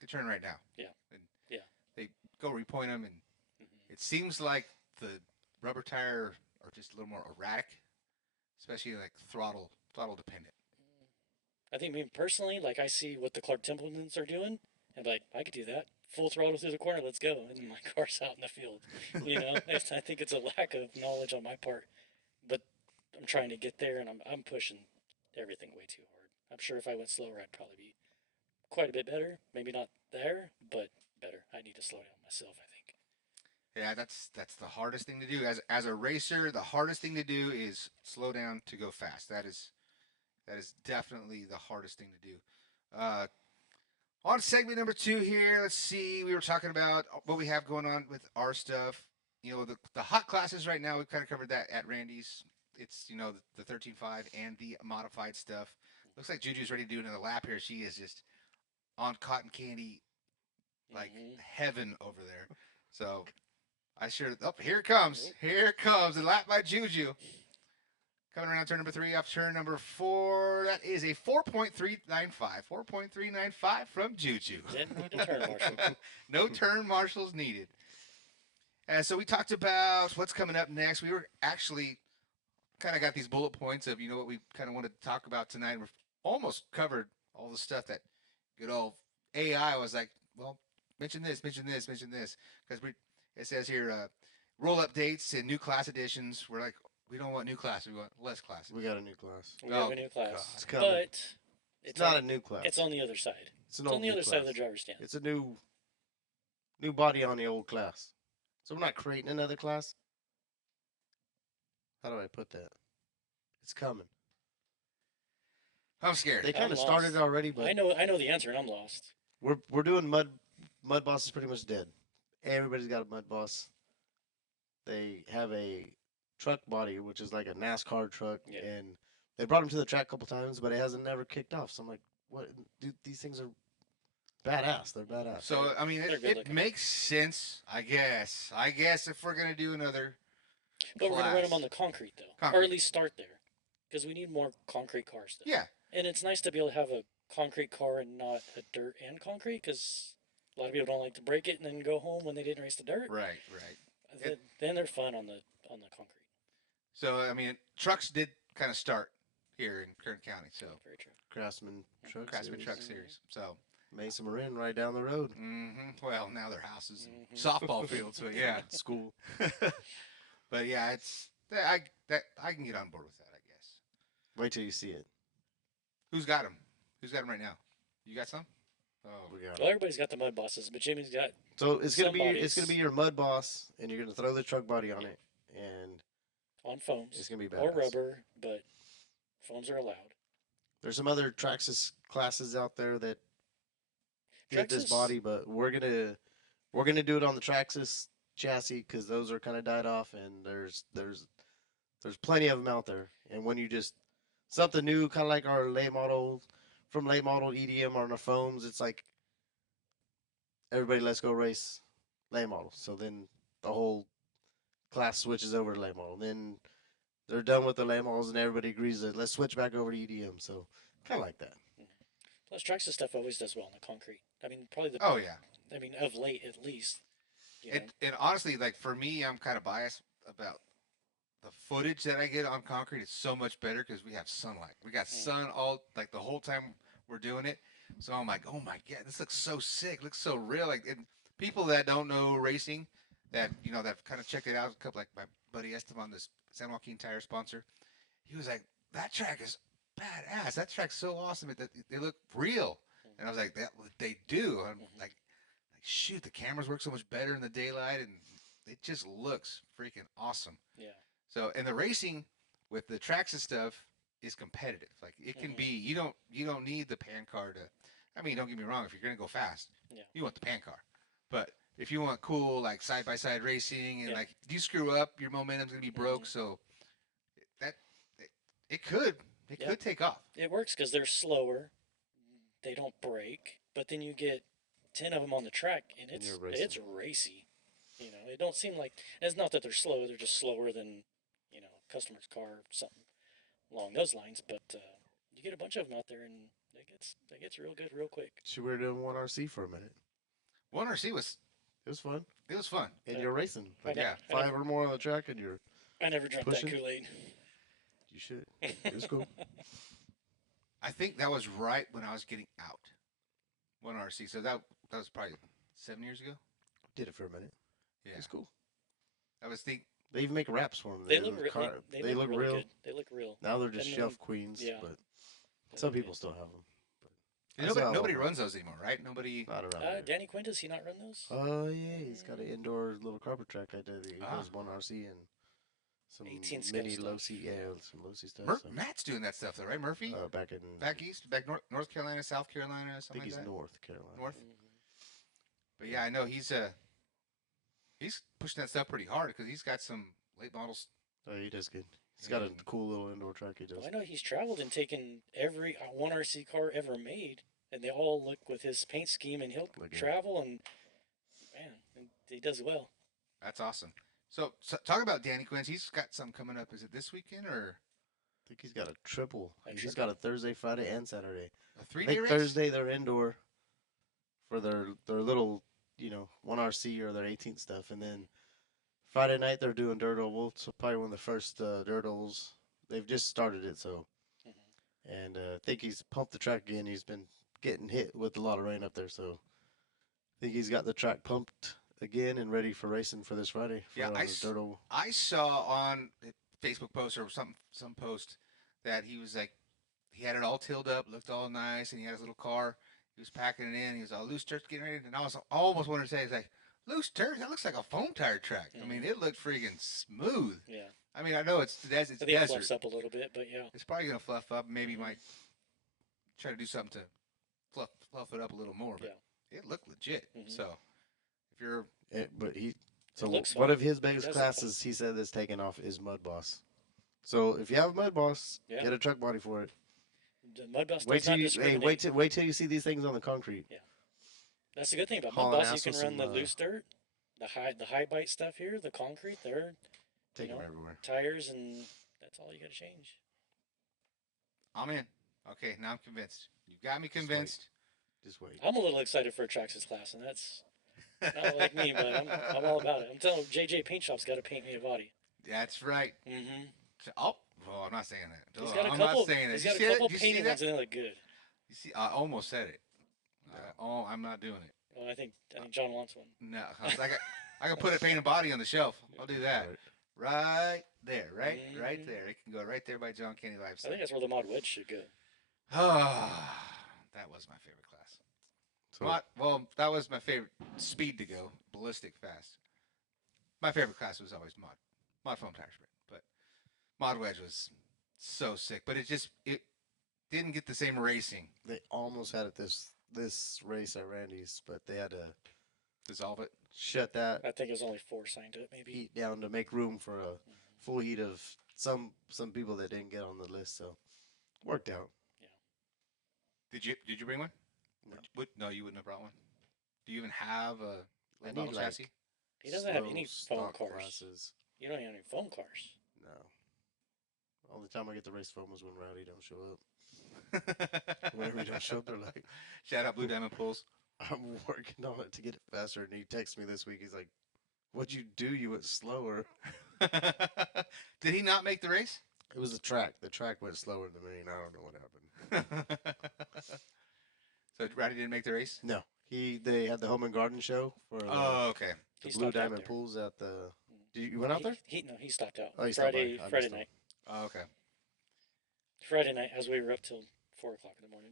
they turn right now. Yeah. And they go repoint them, and it seems like the rubber tire are just a little more erratic, especially like throttle dependent. I think, me personally, like I see what the Clark Templetons are doing, and like I could do that. Full throttle through the corner, let's go, and my car's out in the field. I think it's a lack of knowledge on my part, but I'm trying to get there, and I'm pushing everything way too hard. I'm sure if I went slower, I'd probably be quite a bit better. Maybe not there, but better. I need to slow down myself, I think. Yeah, that's the hardest thing to do. As a racer, the hardest thing to do is slow down to go fast. That is definitely the hardest thing to do. On segment number 2 here, let's see. We were talking about what we have going on with our stuff. The hot classes right now, we've kind of covered that at Randy's. It's, the 13.5 and the modified stuff. Looks like Juju's ready to do another lap here. She is just on cotton candy, like heaven over there. So here it comes. Here it comes. The lap by Juju. Coming around turn number 3 off turn number 4. That is a 4.395. 4.395 from Juju. Didn't need a turn marshal. No turn marshals needed. So we talked about what's coming up next. We were actually kind of got these bullet points of what we kind of wanted to talk about tonight. We've almost covered all the stuff that good old AI was like, well, mention this, because it says here rule updates and new class additions. We're like, we don't want new class. We want less classes. We got a new class. We have a new class. God. It's coming. But It's not a new class. It's on the other side. It's an It's old on the new other side of the class. driver's stand. It's a new body on the old class. So we're not creating another class. How do I put that? It's coming. I'm scared. They kind I'm of started lost. already, but I know the answer, and I'm lost. we're doing mud boss is pretty much dead. Everybody's got a mud boss. they have a truck body, which is like a NASCAR truck, Yeah. and they brought him to the track a couple times, but it hasn't never kicked off. So I'm like, what? Dude, these things are badass. They're badass. So I mean, They're good it looking. makes sense, I guess. I guess if we're gonna do another, But we're gonna run them on class. the concrete though, or Concrete. at least start there, because we need more concrete cars. Though. yeah, And it's nice to be able to have a concrete car and not a dirt and concrete, because a lot of people don't like to break it and then go home when they didn't race the dirt. right. Then they're fun on the concrete. So I mean, trucks did kind of start here in Kern County. So Very true. Craftsman Truck Craftsman Series. Truck Series. So Mesa Marin right down the road. well, now their houses and Mhm. softball fields. So yeah, School. but yeah, it's I can get on board with that. I guess. Wait till you see it. Who's got them? Who's got them right now? You got some? Oh, We got Well, it. everybody's got the mud bosses, but Jimmy's got So it's gonna some be it's gonna bodies. be your mud boss, and you're gonna throw the truck body on it, and on foams it's gonna be or badass. rubber, but foams are allowed. There's some other Traxxas classes out there that did this Traxxas- body, but we're gonna do it on the Traxxas chassis because those are kind of died off, and there's plenty of them out there. And when you just something new, kind of like our late model from late model EDM on our foams, it's like everybody let's go race late model. So then the whole class switches over to late model. Then they're done with the late models, and everybody agrees that let's switch back over to EDM. So kind of like that. Plus, Traxxas stuff always does well on the concrete. I mean, probably the. oh yeah. I mean, of late at least. You know. And honestly, like for me, I'm kind of biased about the footage that I get on concrete. It's so much better because we have sunlight. We got sun all like the whole time we're doing it. So I'm like, oh my god, this looks so sick. Looks so real. Like and people that don't know racing, that that kind of checked it out. A couple like my buddy Esteban, this San Joaquin tire sponsor. He was like, that track is badass. That track's so awesome. They look real. And I was like, that they do. I'm like, shoot, the cameras work so much better in the daylight, and it just looks freaking awesome. Yeah. So, and the racing with the tracks and stuff is competitive. Like it can be, you don't need the pan car to. I mean, don't get me wrong. If you're gonna go fast, Yeah. you want the pan car. But if you want cool like side by side racing and Yeah. like if you screw up, your momentum's gonna be broke. So that it could Yeah. take off. It works because they're slower. They don't break, but then you get 10 of them on the track, and And it's you're racing. racy. You know, it don't seem like it's not that they're slow; they're just slower than a customer's car or something along those lines. But you get a bunch of them out there, and it gets real good real quick. So we were doing one RC for a minute. One RC was It was fun, fun. and Yeah. you're racing. Like Yeah. five or more on the track, and you're I never drank Pushing? that Kool-Aid. you should. It was cool. I think that was right when I was getting out. One RC. So that was probably 7 years ago. Did it for a minute. Yeah. It was cool. I was think. They even make wraps for them. They look real. They look really real. good. They look real. Now they're just And shelf then- queens, yeah. but They some look people good. still have them. Nobody runs those anymore, right? Nobody. Not around here. Danny Quinn, does he not run those? Oh yeah, he's got an indoor little carpet track. I did. He Ah. does one RC and some 18 scale mini stuff. low C, some low C stuff. so, Matt's doing that stuff though, right? Murphy, back in back east, back North Carolina, South Carolina, I something think like he's that. North Carolina. North. Mhm. But yeah, I know he's pushing that stuff pretty hard because he's got some late models. Oh, he does good. He's got a And- cool little indoor track. He does. Well, I know he's traveled and taken every one RC car ever made, and they all look with his paint scheme, and he'll Look at travel and and he does well. That's awesome. So talk about Danny Quinn's. He's got something coming up. Is it this weekend or I think he's got a triple. A He's triple? got a Thursday, Friday, and Saturday. a I 3-day think race? Thursday they're indoor for their little, one RC or their 18th stuff, and then Friday night they're doing dirt oval. So probably one of the first dirt ovals. They've just started it, so. And I think he's pumped the track again. He's been getting hit with a lot of rain up there, so I think he's got the track pumped again and ready for racing for this Friday. For Yeah, on I the dirt oval. I saw on a Facebook post or some post that he was like he had it all tilled up, looked all nice, and he had his little car. He was packing it in. He was all loose turds getting ready, and I almost wanted to say, he's like loose turds. That looks like a foam tire track. I mean, it looked freaking smooth. Yeah, I mean, I know it's I think it desert. fluffs up a little bit, but yeah. It's probably gonna fluff up. Maybe might try to do something to fluff it up a little more. But it looked legit. Mhm. So if you're But So looks one fun. of his It biggest does look fun. classes he said that's taken off is Mud Boss. So if you have a Mud Boss, Yeah. get a truck body for it. The mud bus Wait does till not you discriminate. wait till you see these things on the concrete. That's the good thing about mud Hauling bus. You ass can with run the some, loose dirt, the high bite stuff here, the concrete. They're Take you them know, everywhere. tires, and that's all you got to change. I'm in. Okay, now I'm convinced. You got me convinced. Just wait. I'm a little excited for a Traxxas class, and that's not like me, but I'm all about it. I'm telling JJ Paint Shop's got to paint me a body. That's right. Mm-hmm. Oh, well, I'm not saying that. He's Oh, got a I'm couple. not saying that. He's You got a see couple that? You see painting that? ones, and they look good. You see, I almost said it. Oh, I'm not doing it. Well, I think John wants one. No, I can put a painted body on the shelf. I'll do that. Right there, right Mhm. there. It can go right there by John Kenny I Lifestyle. think that's where the mod wedge should go. That was my favorite class. So Well, that was my favorite speed to go, ballistic fast. My favorite class was always mod foam tire sprint, but mod wedge was so sick. But it didn't get the same racing. they almost had it this race at Randy's, but they had to Dissolve it. shut that I think it was only 4 signed to it, maybe. heat down to make room for a full heat of some people that didn't get on the list. So worked out. Did you bring one? No. No, you wouldn't have brought one. Do you even have a I late need, model like, chassis? He doesn't have slow any foam stock cars. classes. You don't have any foam cars. No. Only time I get the race foam is when Rowdy don't show up. Whenever he don't show up, they're like, Shout out Blue Diamond Pools. I'm working on it to get it faster. And he texts me this week. He's like, "What'd you do? You went slower." Did he not make the race? It was the track. The track went slower than me, and I don't know what happened. So Rowdy didn't make the race? No, they had the home and garden show for Oh, okay. the He Blue stopped out Diamond there. Pools at the. You went out there? No, he stopped out. Oh, he stopped by. Friday I missed Friday him. night. Oh, okay. Friday night, as we were up till 4 o'clock in the morning.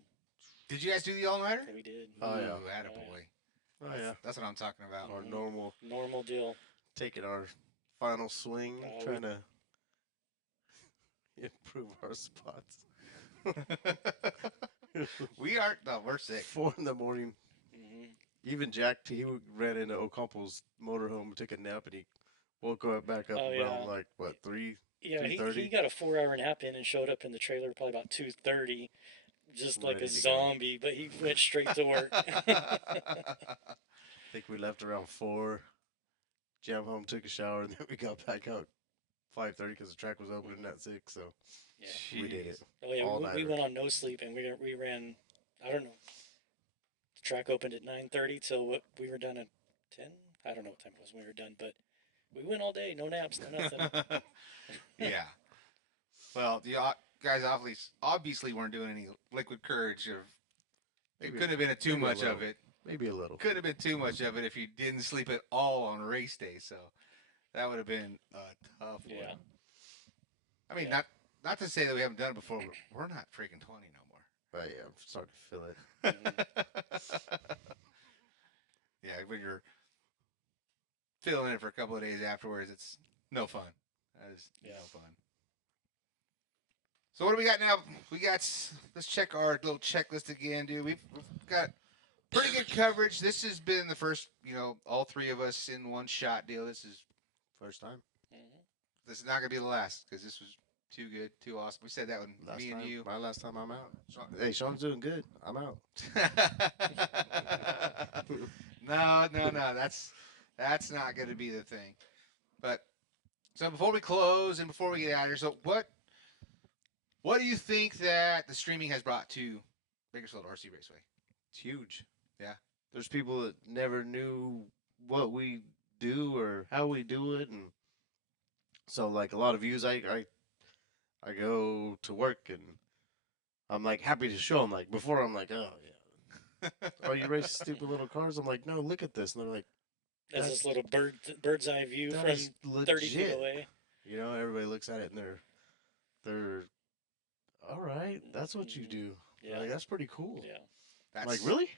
Did you guys do the all nighter? We did. Oh, yeah. Attaboy. Oh yeah, That's what I'm talking about. our Mhm. Normal deal. taking our final swing, Oh, trying to improve our spots. We are. No, we're sick. 4 in the morning. Hmm. Even Jack, he ran into Ocampo's motorhome, took a nap, and he woke back up Oh, around yeah. like what 3? Yeah, he 3:30? got a 4-hour nap in and showed up in the trailer probably about 2:30, just like Ready a to go. zombie. But he went straight to work. I think we left around 4. Jammed home, took a shower, and then we got back out 5:30 because the track was opening at 6. So Yeah. we did it. Oh yeah, we All-nighter. went on no sleep and we ran. I don't know. The track opened at 9:30 till we were done at 10. I don't know what time it was when we were done, but we went all day, no naps, no nothing. Yeah. Well, the guys obviously weren't doing any liquid courage. It Maybe- could have been too maybe a much of little. it. Maybe a little. Could have been too much of it if you didn't sleep at all on race day. So that would have been a tough one. Yeah. I mean, Yeah. not to say that we haven't done it before, but we're not freaking 20 no more. But yeah, I'm starting to feel it. Yeah, when you're feeling it for a couple of days afterwards, it's no fun. That is no fun. So what do we got now? Let's check our little checklist again, dude. We've got pretty good coverage. This has been the first, all 3 of us in one shot deal. This is First time. This is not gonna be the last because this was too good, too awesome. We said that when Last me time. and you. My last time I'm out. Hey, Shaun's doing good. I'm out. No. That's not gonna be the thing. But so before we close and before we get out of here, so what do you think that the streaming has brought to Bakersfield RC Raceway? It's huge. Yeah. There's people that never knew what we do or how we do it, and so like a lot of views. I go to work and I'm like happy to show them. Like before, I'm like, oh yeah, oh you race stupid little cars. I'm like, no, look at this, and they're like, That's this little bird's eye view that from is 30 feet legit. away. You know, everybody looks at it and they're all right. That's what you do. Yeah. Like that's pretty cool. Yeah. I'm like really?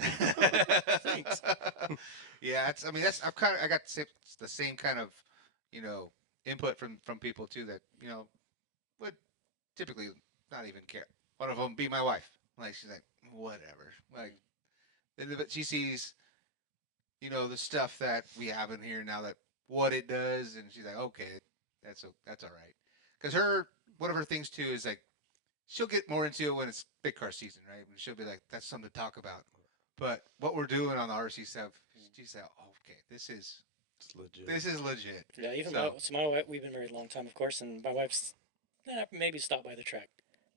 Thanks. Yeah, I got the same kind of, input from people too that, would typically not even care. One of them be my wife. Like she's like, whatever. Like, but she sees, the stuff that we have in here now that what it does, and she's like, okay, that's all right. Because one of her things too is like she'll get more into it when it's big car season, right? And she'll be like, that's something to talk about. But what we're doing on the RC stuff, she's like, oh, okay, this is It's legit. legit. Yeah, even So- my wife, we've been married a long time, of course, and my wife's maybe stopped by the track.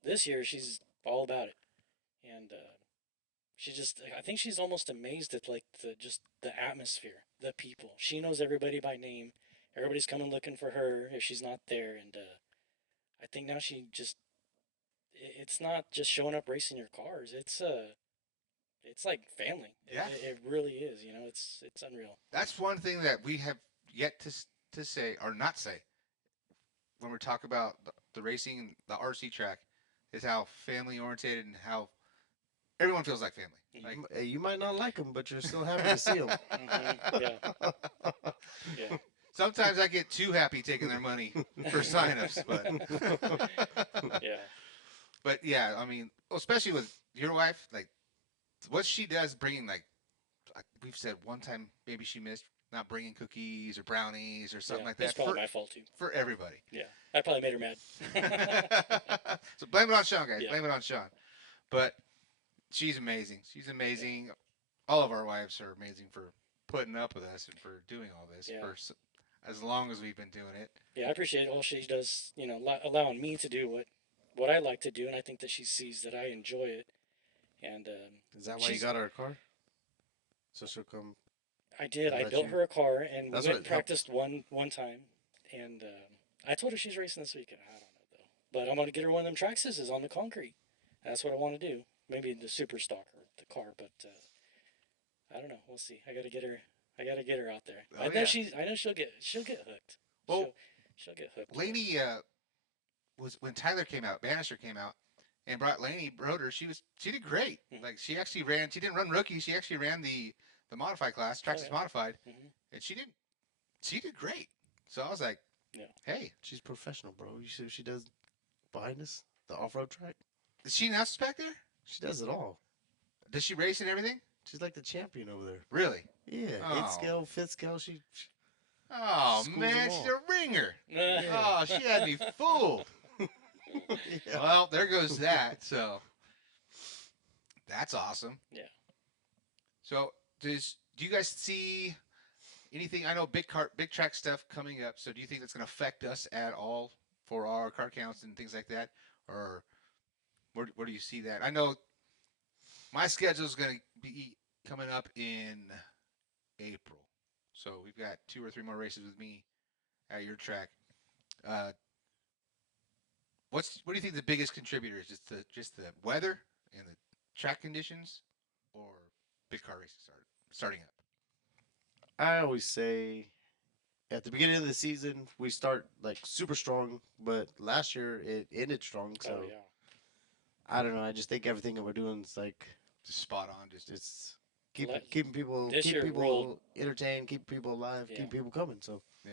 This year, she's all about it, and she just, I think she's almost amazed at like the atmosphere, the people. She knows everybody by name. Everybody's coming looking for her if she's not there, and I think now she just, it's not just showing up racing your cars. It's like family. Yeah. It really is. You know, it's unreal. That's one thing that we have yet to say or not say when we talk about the racing, the RC track, is how family oriented and how everyone feels like family. Like, Hey, you might not like them, but you're still happy to see them. Yeah, yeah. sometimes I get too happy taking their money for signups, but Yeah. but yeah, I mean, especially with your wife, like what she does, bringing like we've said one time, maybe she missed not bringing cookies or brownies or something Yeah, like that it's probably my fault too. for everybody. Yeah, I probably made her mad. So blame it on Shaun, guys. Yeah. Blame it on Shaun. But she's amazing. She's amazing. All of our wives are amazing for putting up with us and for doing all this Yeah. for as long as we've been doing it. Yeah, I appreciate all she does. You know, allowing me to do what I like to do, and I think that she sees that I enjoy it. And Is that why you She's- got her a car? So she'll come. I did. I Let built you- her a car, and we That's went what and helped. practiced one time. And I told her she's racing this weekend. I don't know though, but I'm gonna get her one of them Traxxas on the concrete. That's what I want to do. Maybe the super stock or the car, but I don't know. We'll see. I gotta get her. I gotta get her out there. Oh, I know yeah. I know she'll get hooked. Well, she'll get hooked. Lainey was when Tyler came out, Bannister came out, and brought Lainey rode her. She did great. Mhm. Like she actually ran. She didn't run rookie. She actually ran the modified class, Traxxas yeah. modified, Mhm. and she did great. So I was like, Yeah. hey, She's professional, bro. You see what she does behind us? The off-road track? is she an announce back there? She does it all. Does she race and everything? She's like the champion over there. Really? Yeah. Oh. 8th scale, 5th scale. She Oh Schools man, them she's all. a ringer. Yeah. Oh, she had me fooled. yeah. Well, there goes that. So that's awesome. Yeah. So do you guys see anything? I know big track stuff coming up. So do you think that's going to affect us at all for our car counts and things like that, or where do you see that? I know my schedule is going to be coming up in April, so we've got 2 or 3 more races with me at your track. What do you think the biggest contributor is? Just the weather and the track conditions, or big car racing starting up? I always say at the beginning of the season we start like super strong, but last year it ended strong. So Oh yeah. I don't know. I just think everything that we're doing is like Just spot on. Just it's keep Let- keeping people this keep year people rolled- entertained, keep people alive, Yeah. keep people coming. So yeah.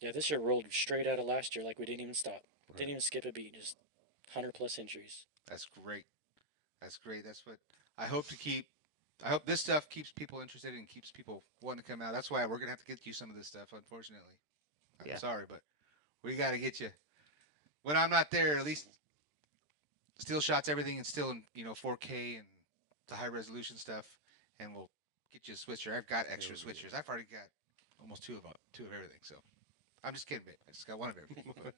Yeah, this year rolled straight out of last year, like we didn't even stop. Right. Didn't even skip a beat. Just 100+ injuries. That's great. That's great. That's what I hope to keep. I hope this stuff keeps people interested and keeps people wanting to come out. That's why we're gonna have to get you some of this stuff. Unfortunately, I'm Yeah. sorry, but we got to get you. When I'm not there, at least still shots everything and still in 4K and the high resolution stuff, and we'll get you a switcher. I've got extra Hell yeah. switchers. I've already got almost two of everything. So I'm just kidding, babe. I just got one of everything.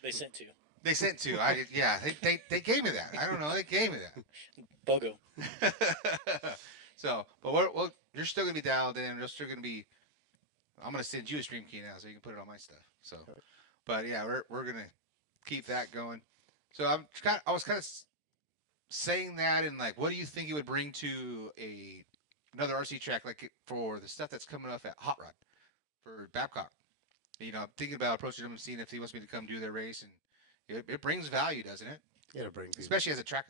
They sent two. They sent two. Yeah. They gave me that. I don't know. They gave me that. BOGO. So, but you're still gonna be dialed in. You're still gonna be. I'm gonna send you a stream key now, so you can put it on my stuff. So, but yeah, we're gonna keep that going. So I was kind of saying that, and like, what do you think it would bring to another RC track, like for the stuff that's coming up at Hot Rod for Babcock? I'm thinking about approaching him and seeing if he wants me to come do their race, and it brings value, doesn't it? yeah, to bring people. Especially as a track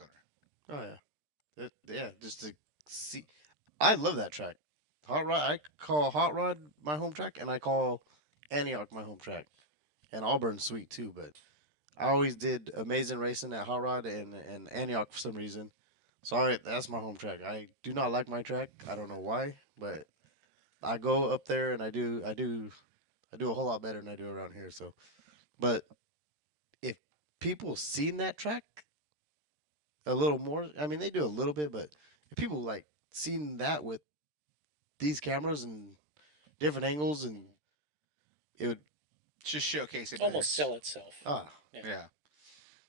owner. Oh yeah, just to see. I love that track. Hot Rod. I call Hot Rod my home track, and I call Antioch my home track, and Auburn's sweet too. But I always did amazing racing at Hot Rod and Antioch for some reason. Sorry, that's my home track. I do not like my track. I don't know why, but I go up there and I do a whole lot better than I do around here. So, but if people seen that track a little more, I mean, they do a little bit, but if people like seen that with these cameras and different angles, and it would Just showcase it. Almost better. sell itself. Yeah.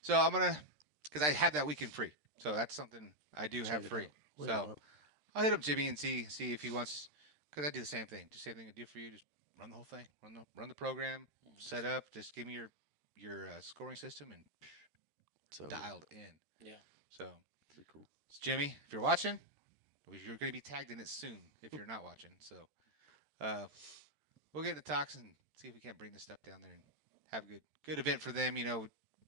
So I'm gonna, because I have that weekend free. So that's something I do check have it free. out. Wait, So what? I'll hit up Jimmy and see if he wants, because I do the same thing. Just same thing I do for you. Just run the whole thing, run the program, set up. Just give me your scoring system and So dialed in. Yeah. So pretty cool. Jimmy, if you're watching, you're going to be tagged in it soon. If you're not watching, so we'll get into talks and see if we can't bring this stuff down there and have a good event for them. You know,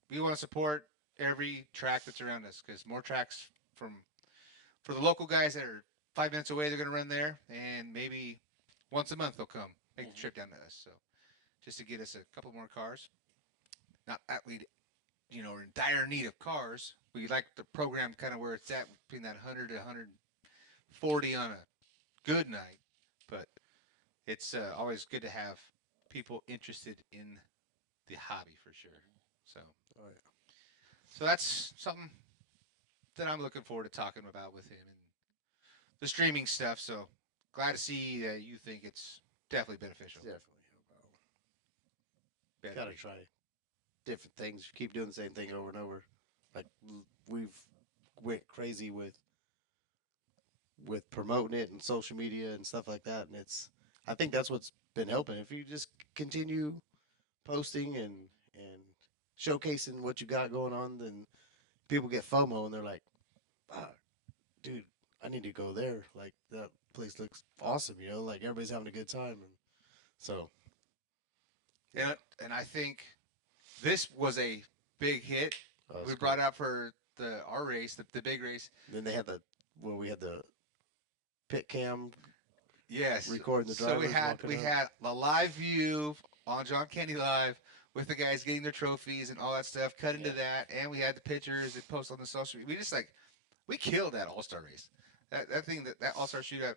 we want to support every track that's around us, because more tracks for the local guys that are 5 minutes away, they're going to run there, and maybe once a month they'll come make the trip down to us. So just to get us a couple more cars. Not that we, are in dire need of cars. We like the program kind of where it's at, between that 100 to 140 on a good night, but it's always good to have people interested in the hobby for sure. So, Oh, yeah. so that's something that I'm looking forward to talking about with him and the streaming stuff. So glad to see that you think it's definitely beneficial. Definitely help out. Better Gotta be. try different things. You keep doing the same thing over and over. Like we've went crazy with promoting it and social media and stuff like that, and I think that's what's been helping. If you just continue posting and showcasing what you got going on, then people get FOMO and they're like, "Ah, dude, I need to go there. Like that place looks awesome, like everybody's having a good time." And so, And I think this was a big hit. that's We cool. brought out for our race, the big race. Then they had we had the pit cam Yes. recording the So drivers. we walking up. had the live view on John Candy Live with the guys getting their trophies and all that stuff, cut into that, and we had the pictures and post on the social media. We killed that All-Star race. That thing, that All-Star shootout.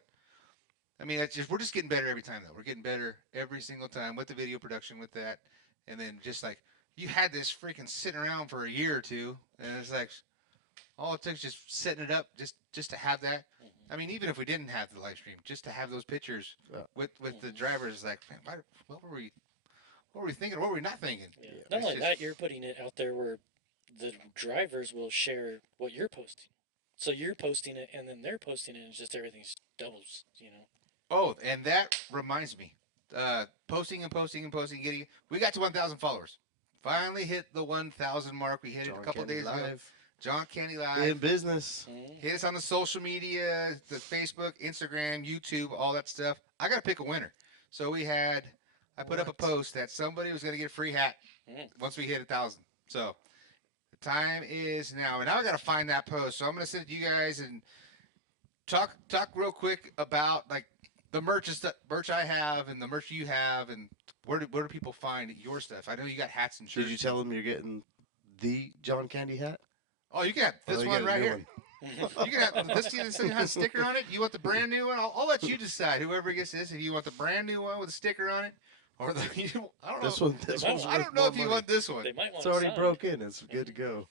I mean, we're just getting better every time though. We're getting better every single time with the video production, with that, and then just like you had this freaking sitting around for a year or two, and it's like all it took is just setting it up just to have that. I mean, even if we didn't have the live stream, just to have those pictures with the drivers, like, man, what were we thinking? What were we not thinking? Yeah. Not It's only just- that, you're putting it out there where the drivers will share what you're posting. So you're posting it, and then they're posting it, and it's just everything's doubles. Oh, and that reminds me, posting and posting and posting, we got to 1,000 followers. Finally hit the 1,000 mark. We hit it a couple days ago. John Candy Live. In business. Hit us on the social media, the Facebook, Instagram, YouTube, all that stuff. I got to pick a winner. So I put up a post that somebody was going to get a free hat once we hit 1,000. So the time is now. And now I got to find that post. So I'm going to send it to you guys and talk real quick about like the merch I have and the merch you have, and where do people find your stuff? I know you got hats and shirts. Did you tell them you're getting the John Candy hat? Oh, you got this you one got a right new here. You can have this thing has a sticker on it. You want the brand new one? I'll let you decide. Whoever gets this, if you want the brand new one with a sticker on it, or I don't know. This one. This one's I worth don't know more if you money. want this one. They might want It's already sign. broke in. It's good to go.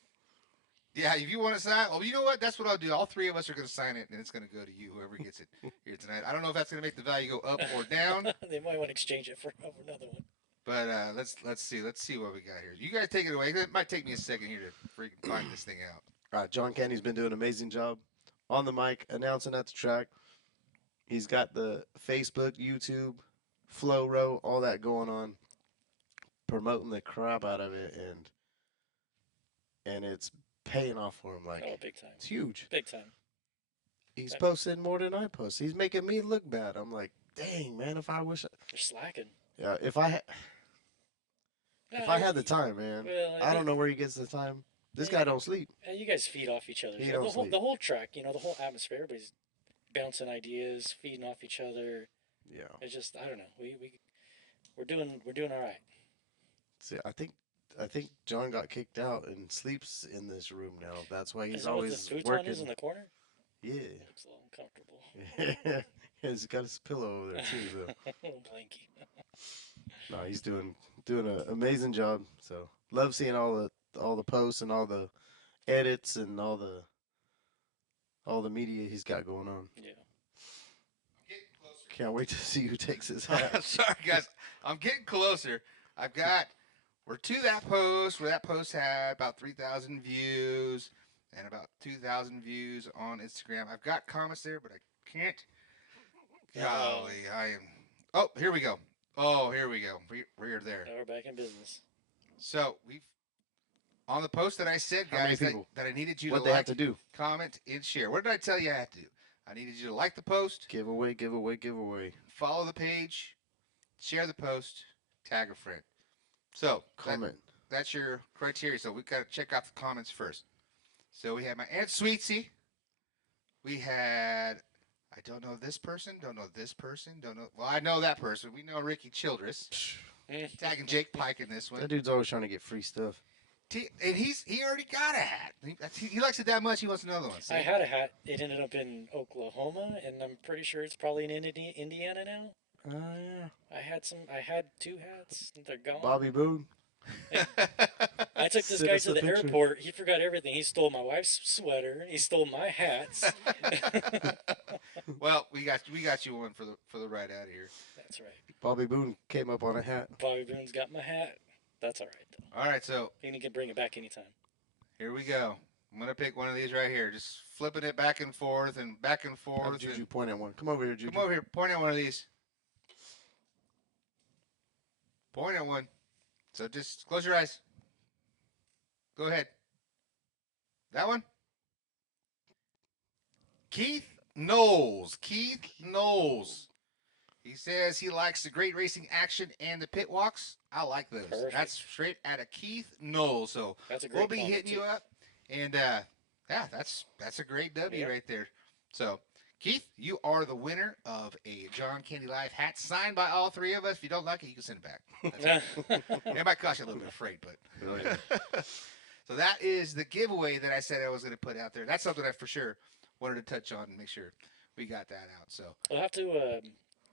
Yeah, if you want to sign, you know what? That's what I'll do. All three of us are going to sign it, and it's going to go to you, whoever gets it here tonight. I don't know if that's going to make the value go up or down, They might want to exchange it for another one. but let's see what we got here. You guys take it away. It might take me a second here to freaking find this thing out. All right, John Candy's been doing an amazing job on the mic, announcing at the track. He's got the Facebook, YouTube, Flow Row, all that going on, promoting the crap out of it, and it's paying off for him. Like, Oh, big time. it's huge. Big time. He's posting more than I post. He's making me look bad. I'm like, dang, man, if I wish, They're slacking. yeah, if I had the time, man. Well, I don't know where he gets the time. This guy don't sleep. And you guys feed off each other. He You know, don't sleep. the whole track, the whole atmosphere, everybody's bouncing ideas, feeding off each other. Yeah. It's just, I don't know. We're doing all right. See, I think John got kicked out and sleeps in this room now. That's why Is he's that what the always futon working. is in the corner? Yeah. Looks a little uncomfortable. He's got his pillow over there too. So Blanky. no, he's doing an amazing job. So love seeing all the posts and all the edits and all the media he's got going on. Yeah. Can't wait to see who takes his I'm hat. sorry, guys. I'm getting closer. We're to that post where that post had about 3,000 views and about 2,000 views on Instagram. I've got comments there, but I can't. Golly, I am. Oh, here we go. Oh, here we go. We're there. Now we're back in business. So we've on the post that I said, How many guys, that, people? that I needed you What to they like, have to do? comment, and share. What did I tell you I had to do? I needed you to like the post, Giveaway. follow the page, share the post, tag a friend. So Comment. that's your criteria. So we've got to check off the comments first. So we had my Aunt Sweetsy. We had, I don't know this person, don't know this person, don't know. Well, I know that person. We know Ricky Childress. Tagging Jake Pike in this one. That dude's always trying to get free stuff. And he already got a hat. He likes it that much. He wants another one. See? I had a hat. It ended up in Oklahoma, and I'm pretty sure it's probably in Indiana now. Yeah. I had 2 hats. They're gone. Bobby Boone. I took this Send guy us to a the picture. airport. He forgot everything. He stole my wife's sweater. He stole my hats. Well, we got you one for the ride out of here. That's right. Bobby Boone came up on a hat. Bobby Boone's got my hat. That's all right though. All right, so He can bring it back anytime. here we go. I'm gonna pick one of these right here. Just flipping it back and forth and back and Have forth. Juju and- point at one. Come over here, Juju. Come over here. Point at one of these. Point at one. So just close your eyes. Go ahead. That one? Keith Knowles. Keith Knowles. He says he likes the great racing action and the pit walks. I like those. Perfect. That's straight out of Keith Knowles. So That's a great we'll be comment, hitting you too. up. And yeah, that's a great W Yep. right there. So Keith, you are the winner of a John Candy Live hat signed by all 3 of us. If you don't like it, you can send it back. That's it. It might cost you a little bit of freight, but Oh, yeah. so that is the giveaway that I said I was going to put out there. That's something I for sure wanted to touch on and make sure we got that out. So We'll have to.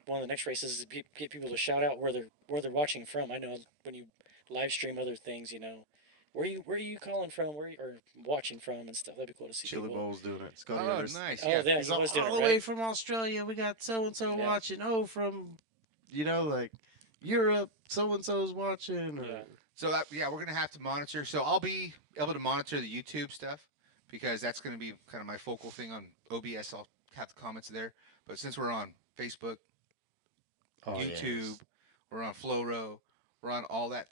One of the next races is get people to shout out where they're watching from. I know when you live stream other things, where are you calling from, or watching from and stuff. That'd be cool to see. Chili people. Bowl's doing it. Scotty oh, Evers. nice. Oh, Yeah. yeah, He's he was doing all it the right. way from Australia. We got so and so Yeah. watching. Oh, from like Europe, so and so's watching. Or, Yeah. So yeah, we're gonna have to monitor. So I'll be able to monitor the YouTube stuff because that's gonna be kind of my focal thing on OBS. I'll have the comments there. But since we're on Facebook, Oh, YouTube, yes. we're on FlowRo, we're on all that.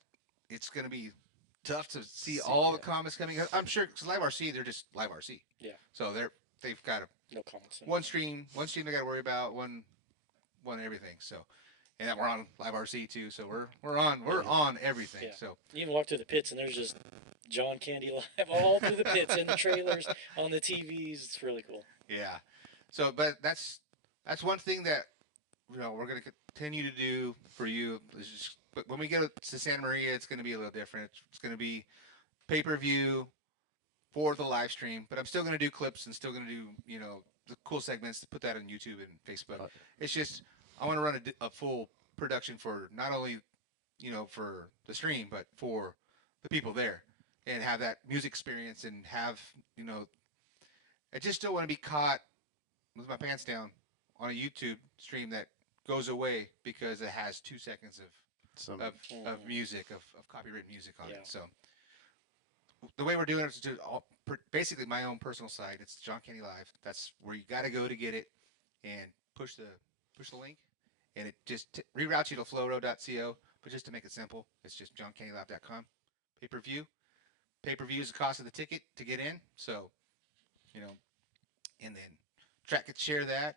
It's gonna be tough to see all the comments coming. I'm sure because Live RC, they're just Live RC. Yeah. So they've got No comments. one stream they got to worry about, one everything. So, and then we're on Live RC too. So we're on everything. Yeah. So You even walk through the pits and there's just John Candy Live all through the pits in the trailers on the TVs. It's really cool. yeah. So, but that's one thing that we're gonna continue to do for you. Is just, but when we get to Santa Maria, it's gonna be a little different. It's gonna be pay-per-view for the live stream, but I'm still gonna do clips and still gonna do the cool segments to put that on YouTube and Facebook. Okay. It's just I want to run a full production for not only for the stream, but for the people there, and have that music experience and have I just don't want to be caught with my pants down on a YouTube stream that goes away because it has 2 seconds Some, of music, of copyright music on Yeah. it. So the way we're doing it is to basically my own personal site. It's John Candy Live. That's where you got to go to get it, and push the link, and it just reroutes you to flowro.co. But just to make it simple, it's just johncandylive.com. Pay-per-view. Pay-per-view is the cost of the ticket to get in. So, and then track it, share that.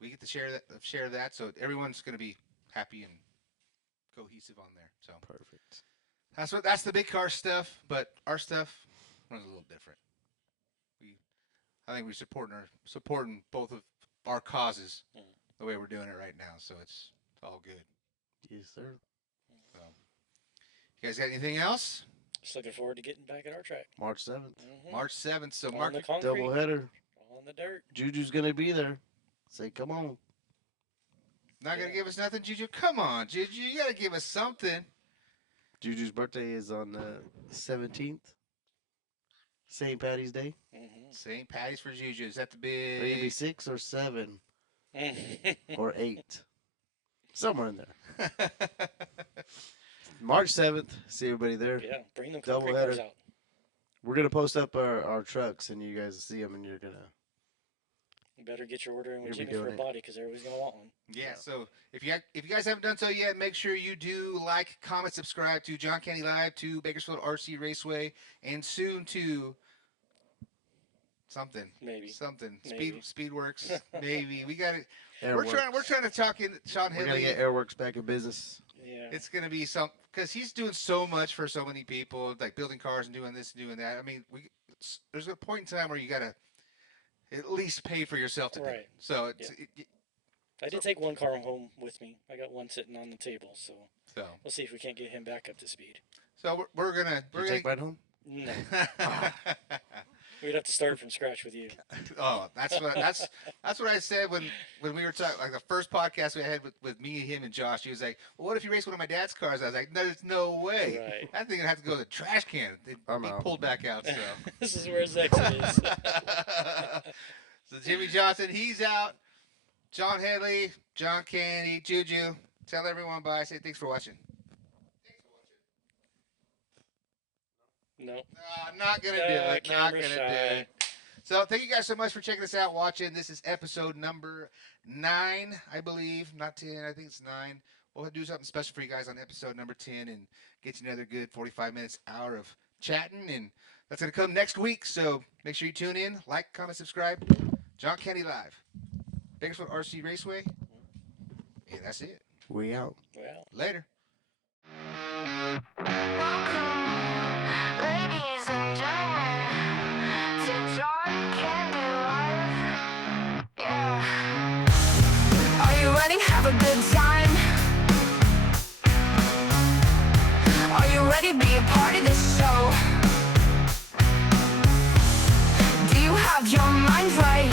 We get to share that. So everyone's going to be happy and cohesive on there. So perfect. that's the big car stuff, but our stuff runs a little different. I think we're supporting both of our causes the way we're doing it right now, so it's all good. Yes, sir. So, you guys got anything else? Just looking forward to getting back at our track. March 7th. March 7th, so On mark the it. concrete, Double header. on the dirt. Juju's gonna be there. Say, come on. Not gonna give us nothing, Juju. Come on, Juju. You gotta give us something. Juju's birthday is on the 17th. St. Patty's Day. St. Patty's for Juju. Is that the Are you gonna be big? 6 or 7 or 8? Somewhere in there. March 7th. See everybody there. Yeah, bring them Double concrete cars header. out. We're gonna post up our trucks, and you guys see them, and you're gonna. You better get your order in with You'll be Jimmy for a doing it. body because everybody's gonna want one. Yeah. So if you guys haven't done so yet, make sure you do like, comment, subscribe to John Candy Live, to Bakersfield RC Raceway, and soon to something. Maybe. Something. Maybe. Speedworks. Maybe. We got it. Airworks. We're trying to talk in Shaun We're gonna Headley. get Airworks back in business. Yeah. It's gonna be some because he's doing so much for so many people, like building cars and doing this and doing that. I mean, there's a point in time where you gotta at least pay for yourself to do it. Right. So it's I did take one car home with me. I got one sitting on the table, so so we'll see if we can't get him back up to speed. we're gonna Did you take mine home? No, we'd have to start from scratch with you. Oh, that's what I said when we were talking, like the first podcast we had with me, him, and Josh. He was like, "Well, what if you race one of my dad's cars?" I was like, "No, there's no way. Right. That thing would have to go to the trash can." It'd I'm be out. pulled back out. So, This is where his exit is. so Jimmy Johnson, he's out. John Headley, John Candy, Juju. Tell everyone bye. Say thanks for watching. No. I'm not gonna do it. Not camera gonna do shy. it. So thank you guys so much for checking us out, watching. This is episode number 9, I believe. Not 10. I think it's 9. We'll do something special for you guys on episode number 10 and get you another good 45 minutes, hour of chatting. And that's gonna come next week. So make sure you tune in, like, comment, subscribe. John Candy Live, Bakersfield RC Raceway. And that's it. We out. Well. Later. Ladies and gentlemen, to John Candy Live. Yeah. Are you ready? Have a good time. Are you ready to be a part of this show? Do you have your mind right?